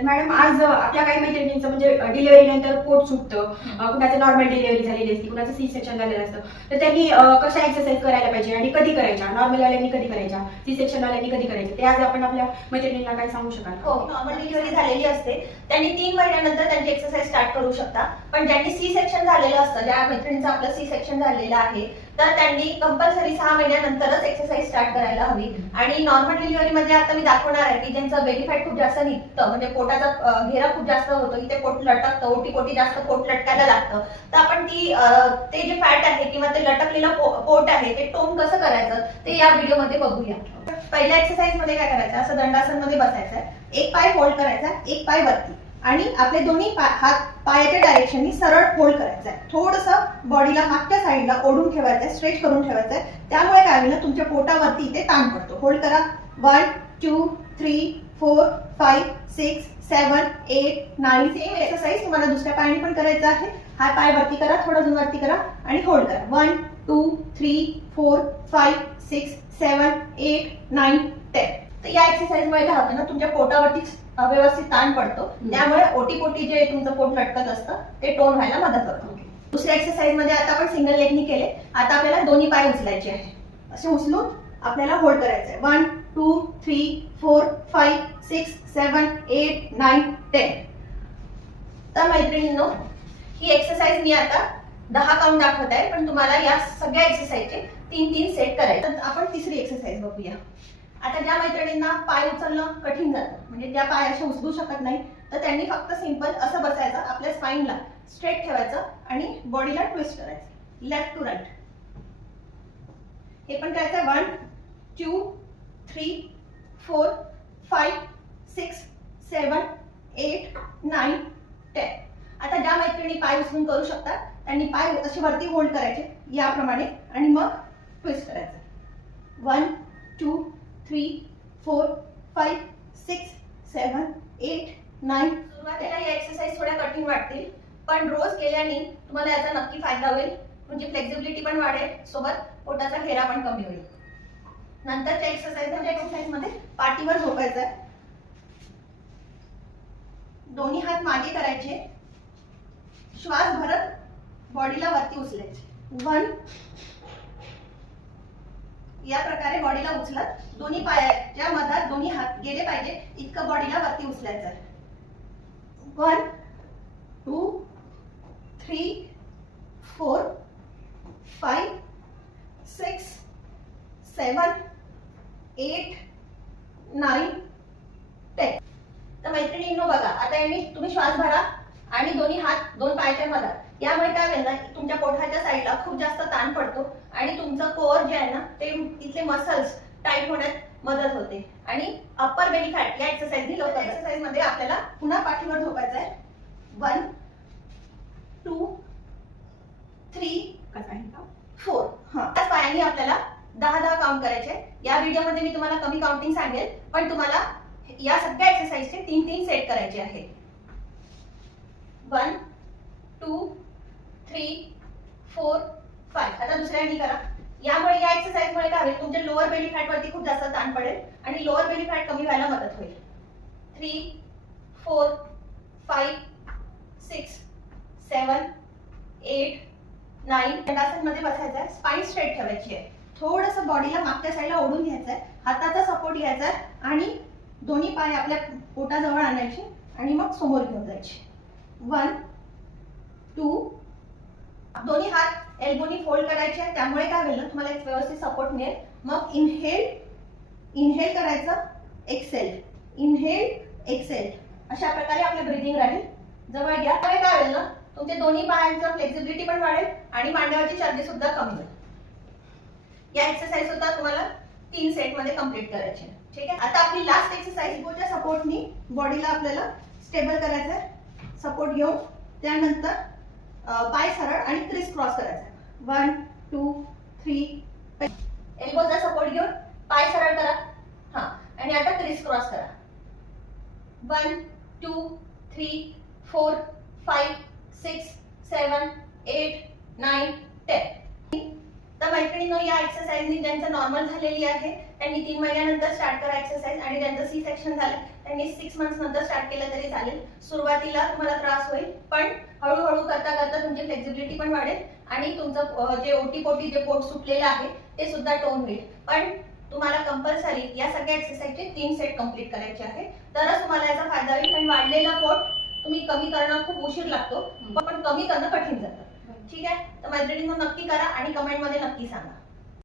तर मॅडम आज आपल्या काही मैत्रिणींचं म्हणजे डिलिव्हरी नंतर पोट सुटतं. कुणाचं नॉर्मल डिलिव्हरी झालेली असते कुणाचं सी सेक्शन झालेलं असतं. तर त्यांनी कशा एक्सरसाइज करायला पाहिजे आणि कधी करायच्या? नॉर्मल वाल्यांनी कधी करायच्या? सी सेक्शन वाल्यांनी कधी करायच्या? ते आज आपण आपल्या मैत्रिणींना काय सांगू शकाल? हो नॉर्मल डिलिव्हरी झालेली असते. त्यांनी तीन महिन्यानंतर त्यांची एक्सरसाइज स्टार्ट करू शकता. पण ज्यांनी सी सेक्शन झालेलं असतं ज्या मैत्रिणीचं आपलं सी सेक्शन झालेलं आहे तर त्यांनी कंपल्सरी सहा महिन्यानंतरच एक्सरसाइज स्टार्ट करायला हवी. आणि नॉर्मल डिलिव्हरी मध्ये आता मी दाखवणार आहे की ज्यांचं बेली फॅट खूप जास्त निघतं म्हणजे पोटाचा घेरा खूप जास्त होतो इथे पोट लटकतं ओटी कोटी जास्त पोट लटकायला लागतं. तर आपण ती ते जे फॅट आहे किंवा ते लटकलेलं पोट आहे ते टोन कसं करायचं ते या व्हिडिओमध्ये बघूया. पहिल्या एक्सरसाइजमध्ये काय करायचं? असं दंडासनमध्ये बसायचं. एक पाय फोल्ड करायचा एक पाय वरती. आणि आपले दोन्ही पाय हात पायाच्या डायरेक्शननी सरळ फोल्ड करायचा आहे थोडस बॉडीला मागच्या साईडला ओढून ठेवायचं आहे स्ट्रेच करून ठेवायचं आहे त्यामुळे काय होईल तुमच्या पोटावरती इथे ताण पडतो. होल्ड करा. One two three four five six seven eight nine same exercise तुम्हाला दुसऱ्या पायाने पण करायचं आहे. हा पाय वरती करा थोडं अजून वरती करा आणि होल्ड करा. One two three four five six seven eight nine ten तर या एक्सरसाइज मुळे काय होतं ना तुमच्या पोटावरती व्यवस्थित ताण पडतो. त्यामुळे ओटी पोटी जे तुमचं पोट लटकत असतं ते टोन व्हायला मदत करतो. दुसऱ्या एक्सरसाइजमध्ये आता आपण सिंगल लेगनी केले. आता आपल्याला दोन्ही पाय उचलायचे आहे असे उचलून आपल्याला होल्ड करायचं आहे one two three four five six seven eight nine ten तर मैत्रिणींनो ही एक्सरसाइज मी आता दहा काउंट दाखवत आहे पण तुम्हाला या सगळ्या एक्सरसाइजचे तीन तीन सेट करायचे तर आपण तिसरी एक्सरसाइज बघूया. आता ज्या मैत्रिणींना पाय उचलणं कठीण जातं म्हणजे त्या पायाशी उचलू शकत नाही तर त्यांनी फक्त सिंपल असं बसायचं आपल्या स्पाईनला स्ट्रेट ठेवायचं आणि बॉडीला ट्विस्ट करायचं. लेफ्ट टू राईट हे पण करायचं one two three four five six seven eight nine ten आता ज्या मैत्रिणी पाय उचलून करू शकतात त्यांनी पाय असे वरती होल्ड करायचे याप्रमाणे आणि मग ट्विस्ट करायचं. One two three four five six seven eight nine. सुरुवातीला या एक्सरसाइज थोड्या कठीण वाटतील पण रोज केल्याने तुम्हाला याचा नक्की फायदा होईल. म्हणजे फ्लेक्झिबिलिटी पण वाढेल सोबत पोटाचा घेरा पण कमी होईल. नंतरच्या एक्सरसाइज एक्सरसाइजमध्ये पाठीवर झोपायचं आहे दोन्ही हात मागे करायचे. श्वास भरत बॉडीला वरती उचलायचे. वन या प्रकारे बॉडीला उचलत दोन्ही पायाच्या मधात दोन्ही हात गेले पाहिजे. इतकं बॉडीला वरती उचलायचं one two three four five six seven eight nine ten तर मैत्रिणींनो बघा आता यांनी तुम्ही श्वास भरा. आणि दोन्ही हात दोन पायाच्या मधात. यामुळे काय होईल ना तुमच्या पोटाच्या साईडला खूप जास्त ताण पडतो आणि तुमचं कोअर जे आहे ना ते तिथले मसल्स टाईट होण्यात मदत होते. आणि अप्पर बेली फॅट या एक्सरसाइज लवकर एक्सरसाइजमध्ये आपल्याला पुन्हा पाठीवर झोपायचं आहे. वन टू थ्री फोर हा. त्याच पायाने आपल्याला दहा दहा काउंट करायचे. या व्हिडिओमध्ये मी तुम्हाला कमी काउंटिंग सांगेल पण तुम्हाला या सगळ्या एक्सरसाइजचे तीन तीन सेट करायचे आहेत one two three four five आता दुसऱ्यांनी करा यामुळे या एक्सरसाइज मुळे काय होईल तुमच्या लोअर बेली फॅट वरती खूप जास्त ताण पडेल आणि लोअर बेली फॅट कमी व्हायला मदत होईल. Three four five six seven eight nine मध्ये बसायचं आहे. स्पाईन स्ट्रेट ठेवायची आहे. थोडस बॉडीला मागच्या साईडला ओढून घ्यायचं आहे. हाताचा सपोर्ट घ्यायचा आहे आणि दोन्ही पाय आपल्या पोटाजवळ आणायचे आणि मग समोर घेऊन जायचे. वन टू दोन्ही हात एल्बोनी फोल्ड करायचे आहे. त्यामुळे काय होईल ना तुम्हाला एक व्यवस्थित सपोर्ट मिळेल. मग इनहेल इनहेल करायचं एक्सेल इनहेल एक्सेल अशा प्रकारे आपलं ब्रिदिंग राहील. जवळ घ्या. त्यामुळे काय होईल ना तुमच्या दोन्ही पायांचं फ्लेक्झिबिलिटी पण वाढेल आणि मांड्यावरची चर्बी सुद्धा कमी होईल. या एक्सरसाइज सुद्धा तुम्हाला तीन सेटमध्ये कंप्लीट करायची आहे. ठीक आहे? आता आपली लास्ट एक्सरसाइज बोलच्या सपोर्टनी बॉडीला आपल्याला स्टेबल करायचं आहे सपोर्ट घेऊन त्यानंतर पाय सरळ आणि क्रिस क्रॉस करायचा. वन टू थ्री एल्बोचा सपोर्ट घेऊन पाय सरळ करा. हा आणि आता क्रिस क्रॉस करा. One two three four five six seven eight nine ten तर मैत्रिणींनो या एक्सरसाइजनी ज्यांचं नॉर्मल झालेली आहे त्यांनी तीन महिन्यानंतर स्टार्ट करा एक्सरसाइज आणि ज्यांचं सी सेक्शन झालं त्यांनी सिक्स मंथ्स नंतर स्टार्ट केलं तरी चालेल. सुरुवातीला तुम्हाला त्रास होईल पण हळूहळू करता करता तुमची फ्लेक्झिबिलिटी पण वाढेल आणि तुमचं जे ओटी पोटी जे पोट सुटलेलं आहे ते सुद्धा टोन होईल. पण तुम्हाला कंपल्सरी या सगळ्या एक्सरसाइजचे तीन सेट कंप्लीट करायचे आहे. तरच तुम्हाला याचा फायदा होईल पण वाढलेलं पोट तुम्ही कमी करणं खूप उशीर लागतो पण कमी करणं कठीण जातं. ठीक आहे? तर मैत्रिणींना नक्की करा आणि कमेंटमध्ये नक्की सांगा.